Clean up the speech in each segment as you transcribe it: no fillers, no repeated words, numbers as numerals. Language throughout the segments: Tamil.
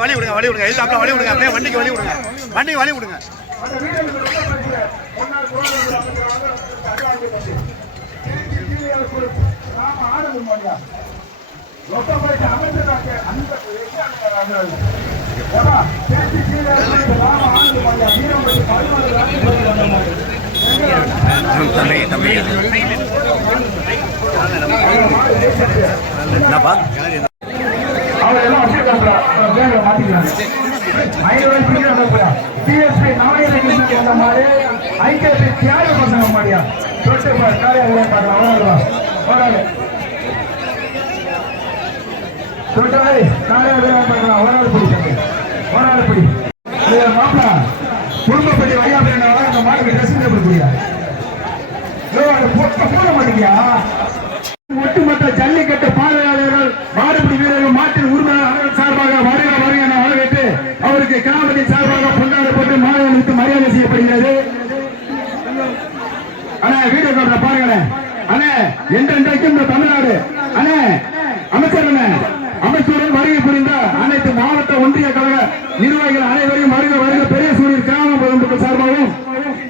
வழி விடுங்க வழி விடுங்க இதுக்கு வழி விடுங்க அப்படியே வண்டிக்கு வழி விடுங்க வண்டிக்கு வழி விடுங்க ஐக்கியத்தை தியாக பசங்க மாடியா தொட்டு குடும்பப்படி வையா அந்த மாட்டுக்கு ட்ரெஸ் கொடுக்குறியா போட மாட்டீங்க ஒட்டுமொத்த ஜல்லிக்கட்டு பார்வையாளர்கள் மாடுபிடி வீரர்கள் மாட்டின் உரிமையாளர்கள் சார்பாக வருக வருக என வரவேற்று அவருக்கு கிராமத்தின் சார்பாக கொண்டாடப்பட்டு மாணவர்களுக்கு மரியாதை செய்யப்படுகிறது. அண்ணே வீடியோ கார்டுல பாருங்களேன் அண்ணே என்றென்றைக்கும் இந்த தமிழ்நாடு அண்ணே அமைச்சர் அமைச்சருடன் வருகை புரிந்த அனைத்து மாவட்ட ஒன்றிய கழக நிர்வாகிகள் அனைவரையும் வருக வருக பெரிய சூழல் கிராம பொதுமக்கள் சார்பாகவும்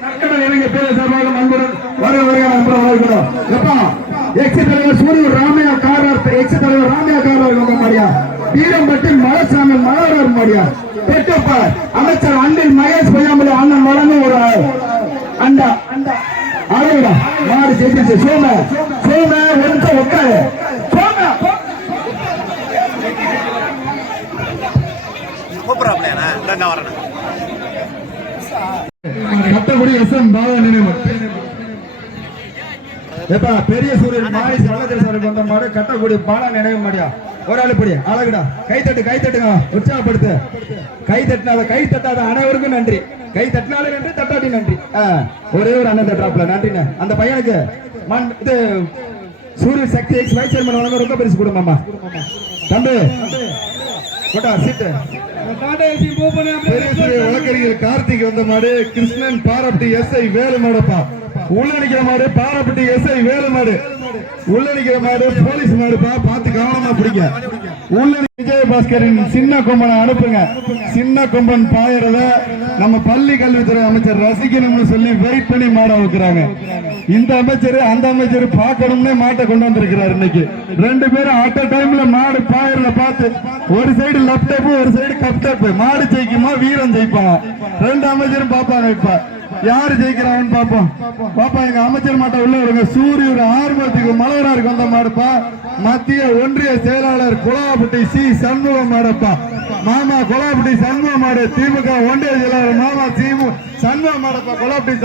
நற்கடல் இளைஞர் பேரர் சார்பாகவும் அன்புடன் வருக வருக வருகிறோம். எப்பா எக்ஸ் தலைவர் சூரியன் ராமையா காரர் எக்ஸ் தலைவர் ராமையா காரர் மாடியா வீரம்பட்டி மலசாமி மலர் மாடியா பெற்றப்பார் அமைச்சர் அன்பில் மகேஷ் பொய்யாமலே அண்ணன் வழங்கும் ஒரு அண்டா அழகா மாறு ஜெயிச்சு சோம சோம ஒன்று உட்காரு கட்டக்குடி எஸ் எம் பாபா நினைவு பெரிய சூரியன் மாரி வல்லதேசாரி கொண்ட மாடு கட்டக்குடி பாலா நினைவு மாடியா ஒரு ஆளு படி அழகுடா கை தட்டுங்க உற்சாகப்படுத்து கை தட்டாத அனைவருக்கும் நன்றி கை தட்டினாலும் நன்றி தட்டாட்டி நன்றி ஒரே ஒரு அண்ணன் தட்டாப்ல நன்றிண்ண அந்த பையனுக்கு இது சூரிய சக்தி எக்ஸ் வைஸ் சேர்மன் வழங்க ரொம்ப பரிசு கொடுமாமா தம்பி போட்டா சீட்டு வழக்கறிஞர் கார்த்திக் வந்த மாடு கிருஷ்ணன் பாரப்பட்டி எஸ்ஐ வேலு மாடுப்பா உள்ள நிக்கிற மாடு பாரப்பட்டி எஸ்ஐ வேலு மாடு உள்ள நிக்கிற மாடு போலீஸ் மாடுப்பா பார்த்து கவனமா பிடிக்க உள்ள விஜயபாஸ்கரின் சின்ன கொம்பனை அனுப்புங்க சின்ன கொம்பன் பாயறத நம்ம பள்ளி கல்வித்துறை அமைச்சர் ரசிக்கணும்னு சொல்லி வெயிட் பண்ணி மாட வைக்கிறாங்க. இந்த அமைச்சர் அந்த அமைச்சர் பார்க்கணும்னே மாட்டை கொண்டு வந்திருக்கிறார். இன்னைக்கு ரெண்டு பேரும் அட் டைம்ல மாடு பாயறத பார்த்து ஒரு சைடு லெப்ட் டேப் ஒரு சைடு கப் டேப் மாடு ஜெயிக்குமா வீரன் ஜெயிப்பாங்க ரெண்டு அமைச்சரும் பார்ப்பாங்க. இப்ப யாரு ஜெயிக்கிறாங்கன்னு பாப்போம். பாப்பா எங்க அமைச்சர் மாட்ட உள்ள வருங்க. சூரியர் ஆர்வத்துக்கு மலவராருக்கு வந்த மாடுப்பா மத்திய ஒன்றிய செயலாளர் குலாபட்டி சி சண்முகம் மாடப்பா மாமா குலாபட்டி சண்முகம் மாடு திமுக ஒன்றிய செயலாளர் மாமா சண்முகம் மாடப்பா கொலாப்பட்டி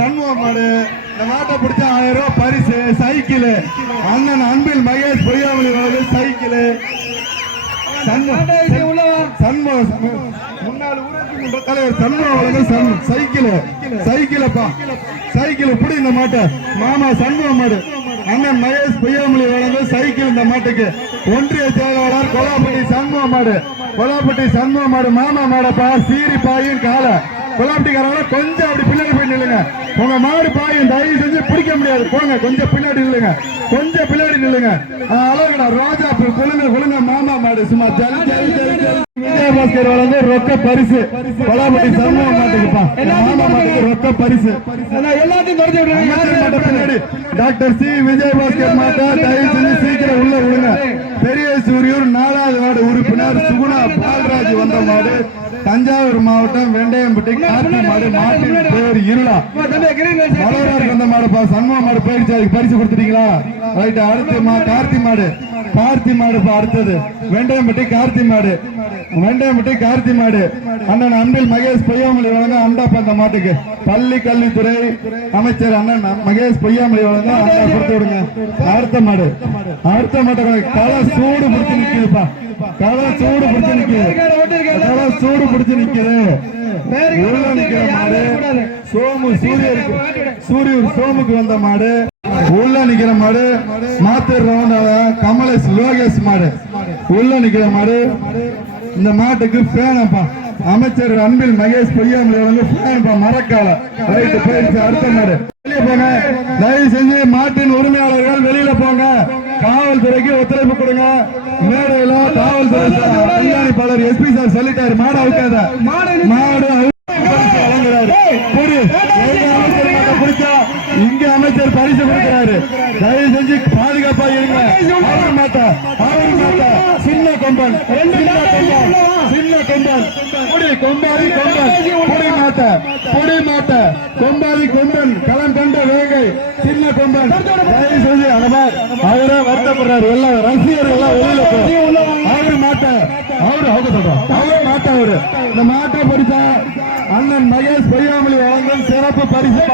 சண்முகம் மாடு இந்த மாட்டை பிடிச்சா 1000 ரூபாய் பரிசு சைக்கிள் அண்ணன் அன்பில் மகேஷ் பொய்யாமலி சைக்கிள் முன்னாள் ஊராட்சி மன்ற தலைவர் சண்முகம் சைக்கிள் புடி இந்த மாட்டை மாமா சண்முகம் மாடு அண்ணன் மகேஷ் பொய்யாமலி வழங்க சைக்கிள் இந்த மாட்டுக்கு ஒன்றிய செயலாளர் கொலாப்பட்டி சண்முகம் மாடு மாமா மாடப்பா சீரி பாயும் கால கொலாப்பட்டிக்காரங்க கொஞ்சம் அப்படி பின்னாடி போய் நில்லுங்க. உங்க மாடு பாயும் தயவு செஞ்சு பிடிக்க முடியாது போங்க கொஞ்சம் பின்னாடி நில்லுங்க அழகுடா ரோஜா குழுங்க மாமா மாடு சும்மா விஜயபாஸ்கர் வழங்க ரொக்க பரிசு கொலாப்பட்டி சண்முகம் மாட்டுக்குப்பா மாமா மாட்டுக்கு ரொக்க பரிசு எல்லாத்தையும் பின்னாடி டாக்டர் சி விஜயபாஸ்கர் மாட்டா தயவு செஞ்சு சீக்கிரம் உள்ள விடுங்க. பெரிய சூரியூர் 4வது வார்டு உறுப்பினர் சுகுணா பால்ராஜ் வந்த மாடு தஞ்சாவூர் மாவட்டம் வெண்டையம்பட்டி கார்த்தி மாடு மாட்டின் பேர் இருளா மலவராருக்கு வந்த மாடுப்பா சண்முகம் மாடு போயிடுச்சு அதுக்கு பரிசு கொடுத்துட்டீங்களா ரைட். அடுத்து கார்த்தி மாடுப்பா அடுத்தது வெண்டையம்பட்டி கார்த்தி மாடு அண்ணன் அன்பில் மகேஷ் பொய்யாமலி வழங்க அண்டாப்பா அந்த மாட்டுக்கு பள்ளி கல்வித்துறை அமைச்சர் அண்ணன் மகேஷ் பொய்யாமலி வழங்க அண்டா கொடுத்து விடுங்க. அடுத்த மாட்டை களை சூடு பிடிச்சு நிக்குதுப்பா சூடு பிடிச்சு நிக்குது உள்ள நிக்கிற மாடு சோமு சூரியூர் சோமுக்கு வந்த மாடு. உள்ள நிக்கிற மாடு மாத்தூர் ரவுண்டால கமலேஷ் லோகேஷ் மாடு. உள்ள நிக்கிற மாடு. இந்த மாட்டுக்கு பேனப்பா அமைச்சர் அன்பில் மகேஷ் பொய்யாமலே பேனப்பா மரக்கால ரைட்டு போயிடுச்சு. அடுத்த மாடு வெளியே போங்க. தயவு செஞ்சு மாட்டின் உரிமையாளர்கள் வெளியில போங்க. காவல்துறைக்கு ஒத்துழைப்பு கொடுங்க. மேடையில காவல்துறை கண்காணிப்பாளர் எஸ்பி சார் சொல்லிட்டாரு மாடு அவுக்காத மாடு இங்க அமைச்சர் பரிசு கொடுக்கிறாரு. தயவு செஞ்சு பாதுகாப்பா இருங்க. அவர் மாட்டா சின்ன கொம்பன் சின்ன கொம்பன் கொம்பாதி கொம்பாதி கொம்பன் களம் கண்ட வேங்கை சின்ன கொம்பன். தயவு செஞ்சு அவரே வருத்தப்படுறாரு. எல்லாம் ரசிகர்கள் எல்லாம் வெளியில அவரு மாட்ட அவரு சொல்றான் அவரு மாட்ட அவரு இந்த மாட்டை பிடிச்சா அண்ணன் மகேஷ் பொய்யாமலி வழங்கும் சிறப்பு பரிசு.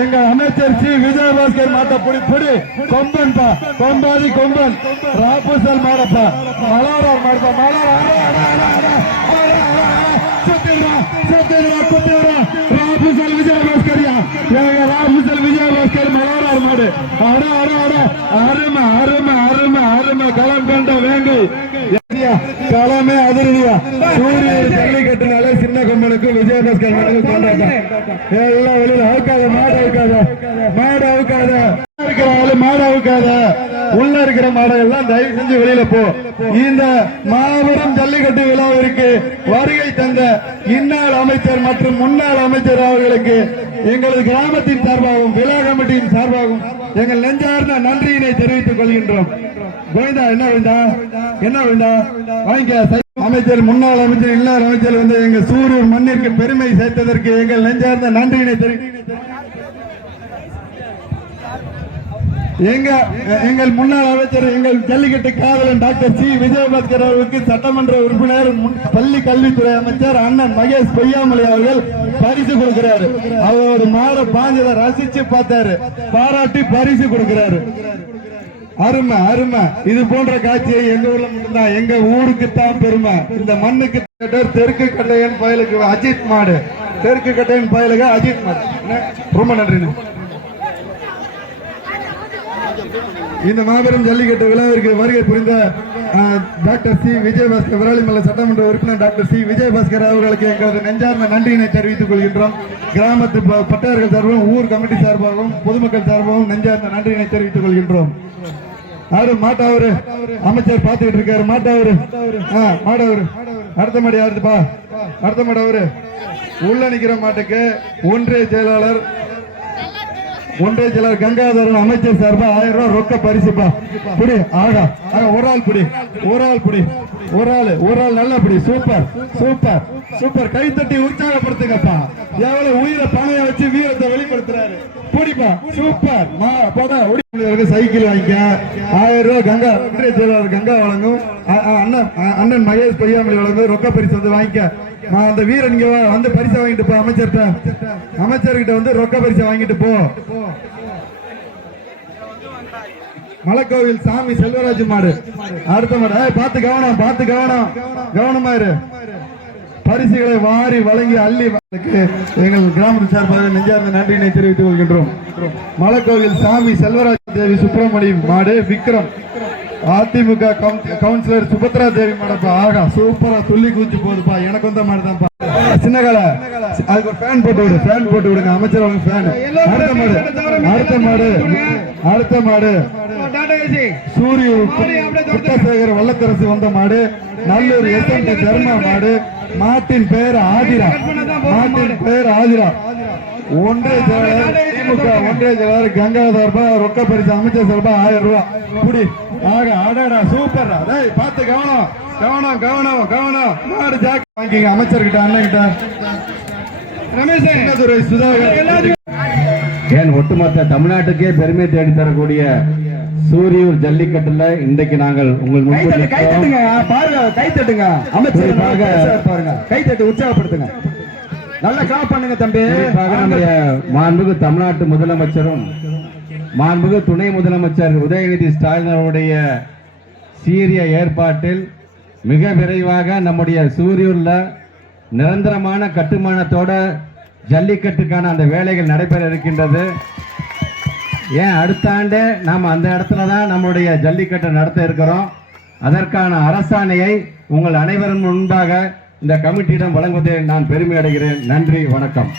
எங்க அமைச்சர் சி விஜயபாஸ்கர் மாட்ட புடி கொம்பன் பா கொம்பாதி கொம்பன் ராபுசல் மாடப்பா மலோரார் மாடப்பா ராபுசல் விஜயபாஸ்கரியா எங்க ராபுசல் விஜயபாஸ்கர் மலோரார் மாடு. அருமை அருமை அருமை அருமை களம் கண்ட வேங்கை களமே அதிரடியா. சூரியன் ஜல்லிக்கட்டுனாலே சின்ன கொம்பனுக்கு விஜயபாஸ்கர் மாட்டுக்கு கொண்டாட்டம். எல்லாம் வெளியில அவுக்காத மாடு அவுக்காத மாடு அவுக்காத உள்ள இருக்கிற மாடை எல்லாம் தயவு செஞ்சு வெளியில போ. இந்த மாபெரும் ஜல்லிக்கட்டு விழாவிற்கு வருகை தந்த இந்நாள் அமைச்சர் மற்றும் முன்னாள் அமைச்சர் அவர்களுக்கு எங்களது கிராமத்தின் சார்பாகவும் விழா கமிட்டியின் சார்பாகவும் எங்கள் நெஞ்சார்ந்த நன்றியினை தெரிவித்துக் கொள்கின்றோம். கோவிந்தா என்ன வேண்டா வாங்கிக்க. அமைச்சர் முன்னாள் அமைச்சர் இல்லாத அமைச்சர் வந்து எங்க சூரியூர் மண்ணிற்கு பெருமை சேர்த்ததற்கு எங்கள் நெஞ்சார்ந்த நன்றியினை எங்கள் முன்னாள் அமைச்சர் எங்கள் ஜல்லிக்கட்டு காவலன் டாக்டர் சி விஜயபாஸ்கர் அவர்களுக்கு சட்டமன்ற உறுப்பினர் பள்ளி கல்வித்துறை அமைச்சர் அண்ணன் மகேஷ் பொய்யாமலி அவர்கள் பரிசு கொடுக்கிறாரு. அவரோட மாட பாஞ்சதை ரசிச்சு பார்த்தாரு, பாராட்டி பரிசு கொடுக்கிறாரு. அருமை அருமை. இது போன்ற காட்சியை எங்க ஊர்ல மட்டும்தான், எங்க ஊருக்கு தான் பெருமை. இந்த மண்ணுக்கு தெற்கு கட்டையன் பயலுக்கு அஜித் மாடு, தெற்கு கட்டையன் பயலுக்கு அஜித் மாடு. ரொம்ப நன்றி. இந்த மாபெரும் ஜல்லிக்கட்டு விழாவிற்கு வருகை புரிந்த டாக்டர் சி விஜயபாஸ்கர் விராலிமலை சட்டமன்ற உறுப்பினர் டாக்டர் சி விஜயபாஸ்கர் அவர்களுக்கு எங்களது நெஞ்சார்ந்த நன்றியினை தெரிவித்துக் கொள்கின்றோம். கிராமத்து பட்டவர்கள் சார்பாகவும் ஊர் கமிட்டி சார்பாகவும் பொதுமக்கள் சார்பாகவும் நெஞ்சார்ந்த நன்றியினை தெரிவித்துக் கொள்கின்றோம். அவரு மாட்டாவரு அமைச்சர் பாத்துக்கிட்டு இருக்காரு. மாட்டாவரு மாடவரு அடுத்த மாடி யாருப்பா? அடுத்த மாடு அவரு. உள்ள நிக்கிற மாட்டுக்கு ஒன்றிய செயலாளர் கங்காதரன் அமைச்சர் சார்பா 1000 ரூபாய் ரொக்க பரிசுப்பா. புடி ஆகா ஒரு ஆள் புடி ஒரு ஆள் நல்லா புடி. Super super super. கைத்தட்டி உற்சாகப்படுத்துங்கப்பா. எவ்வளவு உயிரை பணைய வச்சு வீரத்தை வெளிப்படுத்துறாரு. புடிப்பா சூப்பர். சைக்கிள் வாங்கிக்க 1000 ரூபாய் கங்கா ஒன்றிய செயலாளர் கங்கா வழங்கும். அண்ணன் மகேஷ் பொய்யாமலி வழங்கும் ரொக்க பரிசு வந்து வாங்கிக்க. அந்த வீரன் இங்க வந்து பரிசை வாங்கிட்டு போ. அமைச்சர்கிட்ட வந்து ரொக்க பரிசை வாங்கிட்டு போ. மலைக்கோவில் சாமி செல்வராஜ் மாடு அடுத்த மாடு. பார்த்து கவனமா இரு. பரிசுகளை வாரி வழங்கி அள்ளி எங்கள் கிராமத்தின் சார்பாக நெஞ்சார்ந்த நன்றியினை தெரிவித்துக் கொள்கின்றோம். மலைக்கோவில் சாமி செல்வராஜ் தேவி சுப்பிரமணியம் மாடு விக்ரம் அதிமுக கவுன்சிலர் சுபத்ரா தேவி மாடப்பா. ஆகா சூப்பரா துள்ளி குதிச்சு போகுதுப்பா. எனக்கு வந்த மாதிரி தான்ப்பா. சின்னகால அதுக்கு ஒரு ஃபேன் போட்டு விடுங்க. அமைச்சர் அடுத்த மாடு சூரியன் குட்டசேகர் வல்லத்தரசு வந்த மாடு. நல்லூர் எஸ்என்டி தர்மா மாடு. மாட்டின் பெயர் ஆதிரா. ஒன்றிய செயலாளர் திமுக ஒன்றிய செயலாளர் கங்காதர் ரொக்க பரிசு அமைச்சர் சார்பா 1000 ரூபாய். புடி ஆகா சூப்பர். பார்த்து கவனம் மாடு ஜாக்கி வாங்கிங்க. அமைச்சர்கிட்ட அண்ணன் கிட்ட ரமேஷ் சுதாகர். ஏன் ஒட்டுமொத்த தமிழ்நாட்டுக்கே பெருமை தேடி தரக்கூடிய சூரியூர் ஜல்லிக்கட்டுல இன்றைக்கு நாங்கள் உங்கள் முன்பு கைத்தட்டுங்க. அமைச்சர் பாருங்க, கைத்தட்டு உற்சாகப்படுத்துங்க. நல்லா கிளாப் பண்ணுங்க தம்பி. நம்முடைய மாண்புமிகு தமிழ்நாட்டு முதலமைச்சரும் மாண்புமிகு துணை முதலமைச்சர் உதயநிதி ஸ்டாலின் அவருடைய சீரிய ஏற்பாட்டில் மிக விரைவாக நம்முடைய சூரியூர்ல நிரந்தரமான கட்டுமானத்தோட ஜல்லிக்கட்டுக்கான அந்த வேலைகள் நடைபெற இருக்கின்றது. ஏன் அடுத்த ஆண்டு நாம் அந்த இடத்துல தான் நம்முடைய ஜல்லிக்கட்டை நடத்த இருக்கிறோம். அதற்கான அரசாணையை உங்கள் அனைவரும் முன்பாக இந்த கமிட்டியிடம் வழங்குவதை நான் பெருமை அடைகிறேன். நன்றி, வணக்கம்.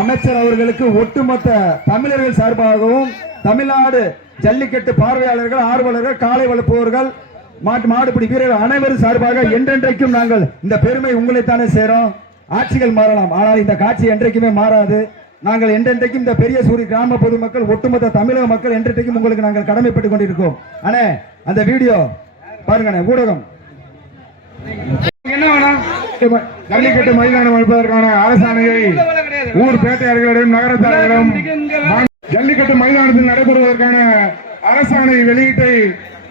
அமைச்சர் அவர்களுக்கு ஒட்டுமொத்த தமிழர்கள் சார்பாகவும் தமிழ்நாடு ஜல்லிக்கட்டு பார்வையாளர்கள், ஆர்வலர்கள், காளை வளர்ப்பவர்கள், மாடுபிடி வீரர்கள் அனைவரும் சார்பாக என்றென்றைக்கும் நாங்கள் இந்த பெருமை உங்களைத்தானே சேரும். ஆட்சிகள் மாறலாம், ஆனால் இந்த காட்சி என்றைக்குமே மாறாது. நாங்கள் என்றென்றைக்கும் இந்த பெரிய சூரி கிராம பொதுமக்கள், ஒட்டுமொத்த தமிழக மக்கள் என்றைக்கும் உங்களுக்கு நாங்கள் கடமைப்பட்டுக் கொண்டிருக்கோம். அண்ணே, அந்த வீடியோ பாருங்க ஊடகம். என்ன வேணும்? ஜல்லிக்கட்டு மைதானம் அமைப்பதற்கான அரசாணையை ஊர் பேட்டையாளர்களிடம், நகரத்தாளர்களிடம் ஜல்லிக்கட்டு மைதானத்தில் நடைபெறுவதற்கான அரசாணை வெளியீட்டை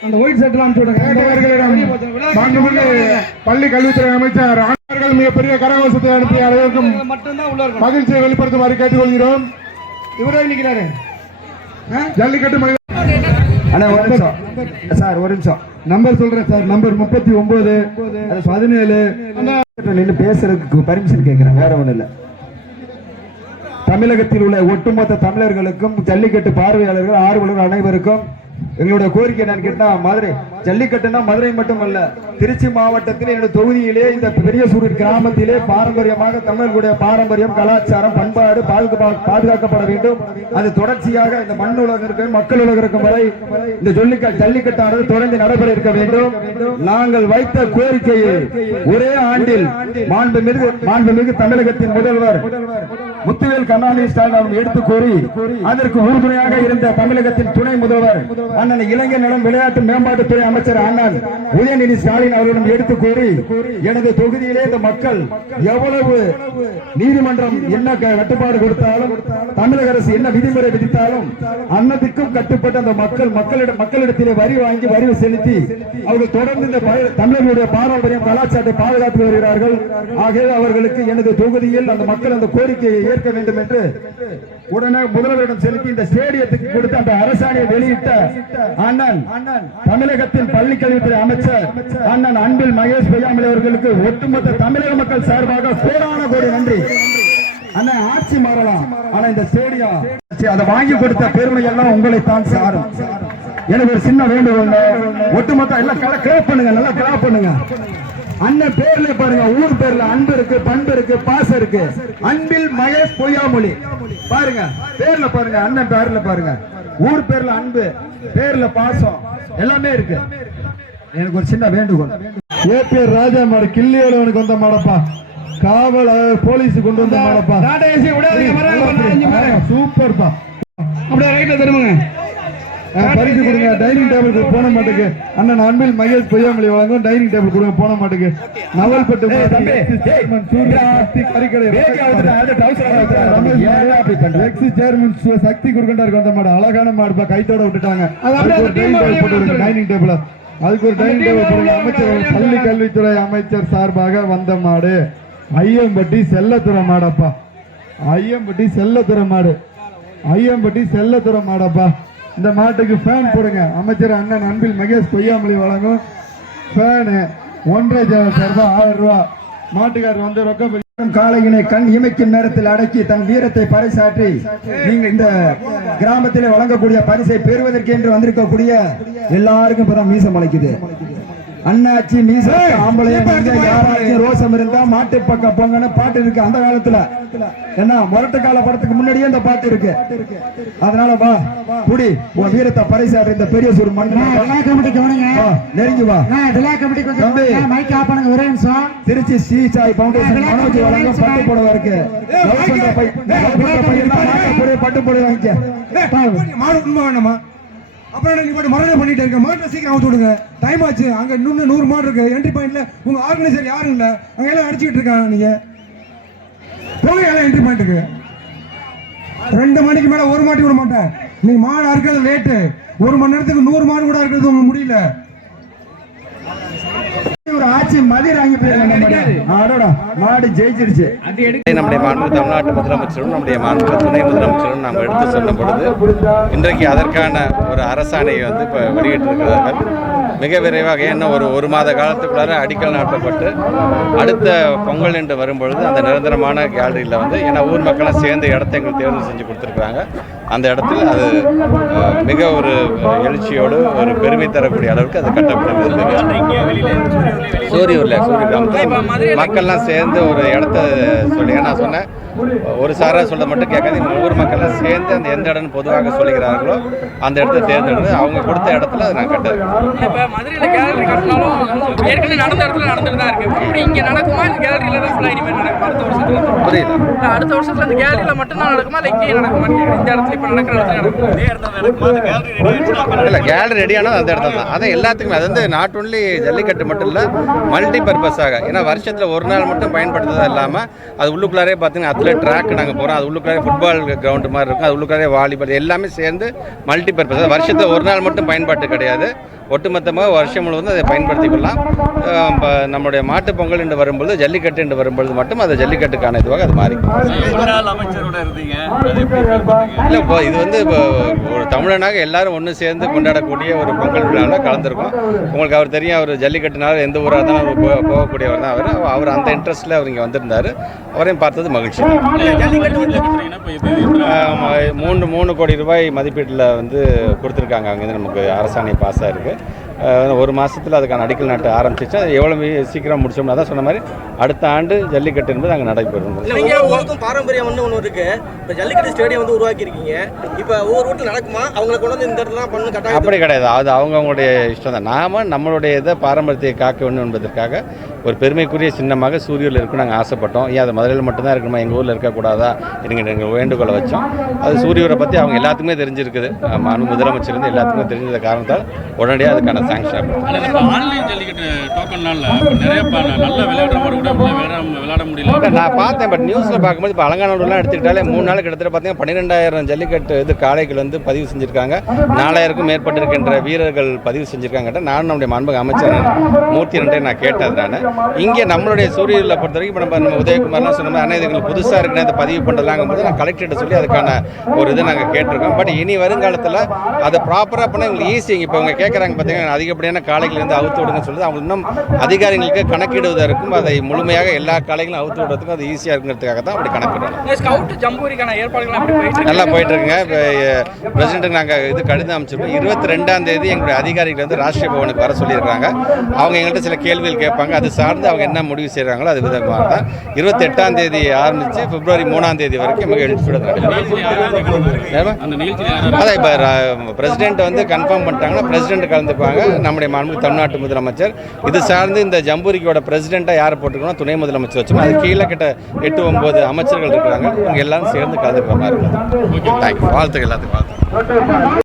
அந்த ஒயிட் செட்லாம் பேட்டையாளர்களிடம் பள்ளி கல்வித்துறை அமைச்சர் ஆணையர்கள் மிகப்பெரிய கரகோஷத்தை அனுப்பி அனைவருக்கும் மகிழ்ச்சியை வெளிப்படுத்துமாறு கேட்டுக்கொள்கிறோம். இவரே நிற்கிறாரு. ஜல்லிக்கட்டு மைதானம் சார், ஒரு நிமிஷம் நம்பர் சொல்றேன் சார். நம்பர் 39 17 நின்று பேசுறதுக்கு பர்மிஷன் கேட்கிறேன், வேற ஒண்ணு இல்ல. தமிழகத்தில் உள்ள ஒட்டுமொத்த தமிழர்களுக்கும், ஜல்லிக்கட்டு பார்வையாளர்கள், ஆர்வலர்கள் அனைவருக்கும் எங்களுடைய கோரிக்கை என்னன்னு கேட்டா, மதுரை ஜல்லிக்கட்டுனா மதுரை மட்டுமல்ல, திருச்சி மாவட்டத்தில் என்னுடைய தொகுதியிலே இந்த பெரிய சூரூர் கிராமத்திலே பாரம்பரியமாக தமிழர்களுடைய பாரம்பரியம், கலாச்சாரம், பண்பாடு பாதுகாக்கப்பட வேண்டும். அது தொடர்ச்சியாக இந்த மண் உலகிற்கும் மக்கள் உலகிற்கும் வரை இந்த ஜல்லிக்கட்டானது தொடர்ந்து நடைபெற இருக்க வேண்டும். நாங்கள் வைத்த கோரிக்கையை ஒரே ஆண்டில் மாண்புமிகு தமிழகத்தின் முதல்வர் முத்துவேல் கருணாநிதி ஸ்டாலின் அவர்கள் எடுத்து கூறி, அதற்கு உறுதுணையாக இருந்த தமிழகத்தின் துணை முதல்வர் அண்ணன் இளைஞர் நலம் விளையாட்டு மேம்பாட்டுத்துறை அமைச்சர் அண்ணன் உதயநிதி ஸ்டாலின் அவர்களிடம் எடுத்து கூறி, எனது தொகுதியிலே இந்த மக்கள் எவ்வளவு நீதிமன்றம் என்ன கட்டுப்பாடு கொடுத்தாலும், தமிழக அரசு என்ன விதிமுறை விதித்தாலும் அன்னத்துக்கும் கட்டுப்பட்டு அந்த மக்களிடத்திலே வரி வாங்கி வரி செலுத்தி அவர்கள் தொடர்ந்து இந்த தமிழர்களுடைய பாரம்பரியம், கலாச்சாரத்தை பாதுகாத்து வருகிறார்கள். ஆகவே அவர்களுக்கு எனது தொகுதியில் அந்த மக்கள் அந்த கோரிக்கையை ஏற்க வேண்டும் என்று உடனே முதல்வரிடம் செலுத்தி இந்த ஸ்டேடியத்துக்கு கொடுத்து அந்த அரசாணையை வெளியிட்ட அண்ணன் தமிழகத்தின் பள்ளி கல்வித்துறை அமைச்சர் அண்ணன் அன்பில் மகேஷ் பொய்யாமொழி அவர்களுக்கு ஒட்டுமொத்த தமிழக மக்கள் சார்பாக கோடான கோடி நன்றி. அண்ணன், ஆட்சி மாறலாம், ஆனா இந்த ஸ்டேடியம் அதை வாங்கி கொடுத்த பெருமை எல்லாம் உங்களை தான் சாரும். எனக்கு ஒரு சின்ன வேண்டுகோள், ஒட்டுமொத்த எல்லாம் கிளாப் பண்ணுங்க, நல்லா கிளாப் பண்ணுங்க. அண்ணன் பேர்ல பாருங்க, ஊர் பேர்ல அன்பு இருக்கு, பண்பு இருக்கு, பாசம் இருக்கு. அன்பில் மகேஷ் பொய்யாமொழி பாருங்க, பேர்ல பாருங்க, அண்ணன் பேர்ல பாருங்க, ஊர் பேர்ல அன்பு, பேர்ல பாசம் எல்லாமே இருக்கு. எனக்கு ஒரு சின்ன வேண்டுகோள், ஏபிஆர் ராஜா மாடு கிள்ளியோட வந்த மாடப்பா, காவல் போலீஸ் கொண்டு வந்த மாடப்பா, சூப்பர்ப்பா. அப்படியே ரைட்ல திரும்புங்க, பரிசு கொடுங்க. டைனிங் டேபிள் போன மாட்டுக்கு அண்ணன் அன்பில் மகேஷ் பொய்யாமொழி வழங்கும் டைனிங் டேபிள் கொடுங்க போன மாட்டுக்கு. நவல்பட்டு சக்தி குறுக்கண்டாருக்கு வந்த மாடு, அழகான மாடுப்பா, கைத்தோட விட்டுட்டாங்க. டைனிங் டேபிள், அதுக்கு ஒரு டைனிங் டேபிள் போடுங்க. அமைச்சர் பள்ளி கல்வித்துறை அமைச்சர் சார்பாக வந்த மாடு ஐயம்பட்டி செல்லத்துறை மாடப்பா, ஐயம்பட்டி செல்லத்துறை மாடு, ஐயம்பட்டி செல்லத்துறை மாடப்பா. இந்த மாட்டுக்கு ஃபேன் போடுங்க. அமைச்சர் அண்ணன் அன்பில் மகேஷ் பொய்யாமொழி வழங்கும் ஃபேனு 1.5 ரூபாய் 1000 ரூபாய். மாட்டுக்காரர் வந்து ரொக்கம் காளையினை கண் இமைக்கும் நேரத்தில் அடக்கி தன் வீரத்தை பறைசாற்றி நீங்க இந்த கிராமத்திலே வழங்கக்கூடிய பரிசை பெறுவதற்கு என்று வந்திருக்கக்கூடிய எல்லாருக்கும் இப்பதான் மீசம் அழைக்குது. அண்ணாச்சி மீச ஆம்பளை யாராச்சும் ரோசம் இருந்தா மாட்டு பக்கம் பொங்கன்னு பாட்டு இருக்கு. அந்த காலத்துல என்ன முரட்டு கால படத்துக்கு முன்னாடியே இந்த பாட்டு இருக்கு. அதனால வா குடி உன் வீரத்தை பறைசாற்ற இந்த பெரிய சூர் மண் நெருங்கி வா. திருச்சி ஸ்ரீசாய் பவுண்டேஷன் மனோஜ் வழங்க பட்டு புடவை இருக்கு. பட்டு புடவை வாங்கிக்க. அப்புறம் நீ மட்டும் மரணம் பண்ணிட்டு இருக்க மாட்டை சீக்கிரம் அவுத்து விடுங்க. டைம் ஆச்சு. அங்க இன்னும் 100 மாடு இருக்கு. என்ட்ரி பாயிண்ட்ல உங்க ஆர்கனைசர் யாரும் இல்ல, அங்க எல்லாம் அடிச்சுட்டு இருக்காங்க. நீங்க போங்க எல்லாம் என்ட்ரி பாயிண்ட்டுக்கு. 2 மணிக்கு மேல ஒரு மாட்டி விட மாட்டேன். நீ மாடு அறுக்கிறது லேட்டு. 1 மணி நேரத்துக்கு 100 மாடு கூட இருக்கிறது உங்களுக்கு முடியல. ஒரு ஆட்சி மதிய வாங்கி மாடு ஜெயிச்சிருச்சு. நம்முடைய மாண்பு தமிழ்நாட்டு முதலமைச்சரும் நம்முடைய மாண்பு துணை முதலமைச்சரும் நாம் எடுத்து சொன்ன பொழுது இன்றைக்கு அதற்கான ஒரு அரசாணையை வந்து இப்போ வெளியிட்டிருக்கிறார்கள். மிக விரைவாக இன்னும் ஒரு மாத காலத்துக்குள்ளார அடிக்கல் நாட்டப்பட்டு அடுத்த பொங்கல் என்று வரும்பொழுது அந்த நிரந்தரமான கேலரியில் வந்து ஏன்னா ஊர் மக்களாக சேர்ந்து இடத்த எங்களுக்கு தேர்வு செஞ்சு கொடுத்துருக்குறாங்க. அந்த இடத்துல அது மிக ஒரு எழுச்சியோடு ஒரு பெருமை தரக்கூடிய அளவுக்கு அது கட்டப்படுகிறது. சூரியூரில் கிராமத்தில் மக்கள்லாம் சேர்ந்து ஒரு இடத்த சொல்லி நான் சொன்னேன் ஒரு சாராக சொல்ல மட்டும் கேட்காது, ஊர் மக்கள்லாம் சேர்ந்து அந்த எந்த இடம்னு பொதுவாக சொல்லுகிறார்களோ அந்த இடத்த தேர்ந்தெடுத்து அவங்க கொடுத்த இடத்துல அதை நான் கட்டுறேன். இப்போ மதுரையில் கேலரி கட்டினாலும் ஏற்கனவே நடந்த இடத்துல நடந்துட்டு தான் இருக்கு. இப்படி இங்கே நடக்குமா இந்த கேலரியில் தான் ஃபுல்லாக இனிமேல் நடக்கும் அடுத்த வருஷத்துல? புரியல, அடுத்த வருஷத்துல இந்த கேலரியில் மட்டும்தான் நடக்குமா இல்லை இங்கேயும் நடக்குமா? இந்த இடத்துல இப்போ நடக்கிற இடத்துல இல்லை கேலரி ரெடியானது அந்த இடத்துல தான். அதை எல்லாத்துக்குமே அது வந்து நாட் ஒன்லி ஜல்லிக்கட்டு மட்டும் இல்லை, மல்டி பர்பஸாக. ஏன்னா வருஷத்தில் ஒரு நாள் மட்டும் பயன்படுத்துறதா இல்லாமல் அது உள்ளுக்குள்ளாரே பார்த்தீங்கன்னா ட்ராக் நாங்கள் போகிறோம், அது உள்ளுக்குள்ளே ஃபுட்பால் கிரவுண்டு மாதிரி இருக்கும், அது உள்ளுக்குள்ளே வாலிபால் எல்லாமே சேர்ந்து மல்டி பர்பஸ். வருஷத்தில் ஒரு நாள் மட்டும் பயன்பாட்டு கிடையாது, ஒட்டுமொத்தமாக வருஷம் முழுவதும் அதை பயன்படுத்திக்கொள்ளலாம். நம்முடைய மாட்டுப் பொங்கல் என்று வரும்பொழுது ஜல்லிக்கட்டு என்று வரும்பொழுது மட்டும் அது ஜல்லிக்கட்டுக்கான இதுவாக அது மாறி. இல்லை இப்போ இது வந்து இப்போ ஒரு தமிழனாக எல்லாரும் ஒன்று சேர்ந்து கொண்டாடக்கூடிய ஒரு பொங்கல் விழாவில் கலந்துருக்கோம். உங்களுக்கு அவர் தெரியும், அவர் ஜல்லிக்கட்டுனால எந்த ஊராக தான் போகக்கூடியவர் தான் அவர் அந்த இன்ட்ரெஸ்ட்டில் அவர் இங்கே வந்திருந்தார். அவரையும் பார்த்தது மகிழ்ச்சி. 3 கோடி ரூபாய் மதிப்பீட்டில் வந்து கொடுத்துருக்காங்க. அங்கேருந்து நமக்கு அரசாணை பாஸாக இருக்குது. ஒரு மாதத்தில் அதுக்கான அடிக்கல் நாட்டு ஆரம்பிச்சிச்சு. எவ்வளோ சீக்கிரம் முடிச்சோம்னா தான் சொன்ன மாதிரி அடுத்த ஆண்டு ஜல்லிக்கட்டு என்பது அங்கே நடைபெறும். பாரம்பரியம் ஒன்று இருக்கு. இப்போ ஜல்லிக்கட்டு ஸ்டேடியம் வந்து உருவாக்கியிருக்கீங்க. இப்போ ஒவ்வொரு வீட்டில் நடக்குமா? அவங்களை கொண்டு வந்து இந்த இடத்துல பண்ணு கட்டாயம் அப்படி கிடையாது, அது அவங்கவுங்களுடைய இஷ்டம் தான். நாம நம்மளுடைய இதை பாரம்பரியத்தை காக்க வேண்டும் என்பதற்காக ஒரு பெருமைக்குரிய சின்னமாக சூரியூரில் இருக்குன்னு நாங்கள் ஆசைப்பட்டோம். ஏன் அது மதுரையில் மட்டும்தான் இருக்கணுமா, எங்கள் ஊரில் இருக்கக்கூடாதா எங்கள் வேண்டுகோளை வச்சோம். அது சூரியூரை பற்றி அவங்க எல்லாத்துக்குமே தெரிஞ்சிருக்குது. முதலமைச்சர் வந்து எல்லாத்துக்குமே தெரிஞ்சத காரணத்தால் உடனடியாக அதுக்கான சாங்ஷன். ஆன்லைன் ஜல்லிக்கட்டு டோக்கன்னால நிறைய நல்ல விளையாடுறவங்க கூட விளையாட முடியல நான் பார்த்தேன். பட் நியூஸில் பார்க்கும்போது இப்போ அலங்காநல்லூர்லாம் எடுத்துக்கிட்டாலே 3 நாள் கிட்டத்தட்ட பார்த்தீங்கன்னா 12,000 ஜல்லிக்கட்டு இது காளைகள் வந்து பதிவு செஞ்சுருக்காங்க. 4,000க்கும் மேற்பட்டு இருக்கின்ற வீரர்கள் பதிவு செஞ்சுருக்காங்க. நானும் நம்முடைய மாண்புமிகு அமைச்சர் மூர்த்தி ரெண்டே நான் கேட்டது. நான் இங்கே நம்மளுடைய சூரியூரில் பொறுத்த வரைக்கும் இப்போ நம்ம உதயகுமார்லாம் சொன்ன மாதிரி அண்ணா இதுங்களுக்கு புதுசாக இருக்குன்னு அதை பதிவு பண்ணுறதாங்கும்போது நான் கலெக்டர்கிட்ட சொல்லி அதுக்கான ஒரு இது நாங்கள் கேட்டிருக்கோம். பட் இனி வருங்காலத்தில் அதை ப்ராப்பராக பண்ணால் எங்களுக்கு ஈஸி. இப்போ இவங்க கேட்குறாங்க பார்த்தீங்கன்னா அதிகப்படியான காளைகளிலிருந்து அவுத்து விடுங்கன்னு சொல்லுது. அவங்க இன்னும் அதிகாரிகளுக்கு கணக்கிடுவதற்கும் அதை முழுமையாக எல்லா காளைகளும் அவுத்து விடுறதுக்கும் அது ஈஸியாக இருக்குங்கிறதுக்காக தான் அப்படி கணக்கிடுறோம். நல்லா போயிட்டு இருக்குங்க. இப்போ பிரசிடென்ட்டுக்கு நாங்கள் இது கடிதம் அமைச்சிருக்கோம். 22ஆம் தேதி எங்களுடைய அதிகாரிகள் வந்து ராஷ்டிரிய பவனுக்கு வர சொல்லியிருக்காங்க. அவங்க எங்கள்கிட்ட சில கேள்விகள் கேட்பாங்க. அது சார்ந்து அவங்க என்ன முடிவு செய்கிறாங்களோ அது விதமாக தான் 28ஆம் தேதி ஆரம்பித்து பிப்ரவரி 3ஆம் தேதி வரைக்கும் நமக்கு எழுச்சிவிட அதான் இப்போ பிரசிடென்ட் வந்து கன்ஃபார்ம் பண்ணிட்டாங்கன்னா பிரசிடென்ட் கலந்துக்குவாங்க. நம்முடைய மாண்புமிகு தமிழ்நாட்டு முதலமைச்சர் இது சார்ந்து இந்த ஜம்பூரிக்கோட பிரசிடென்ட்டாக யாரை போட்டுக்கணும், துணை முதலமைச்சர் வச்சோம். அது கீழே கிட்ட 8-9 அமைச்சர்கள் இருக்கிறாங்க. இவங்க எல்லாரும் சேர்ந்து கலந்துக்கிற மாதிரி இருக்கும். தேங்க்யூ. வாழ்த்துக்கள் எல்லாத்துக்கும் வாழ்த்து.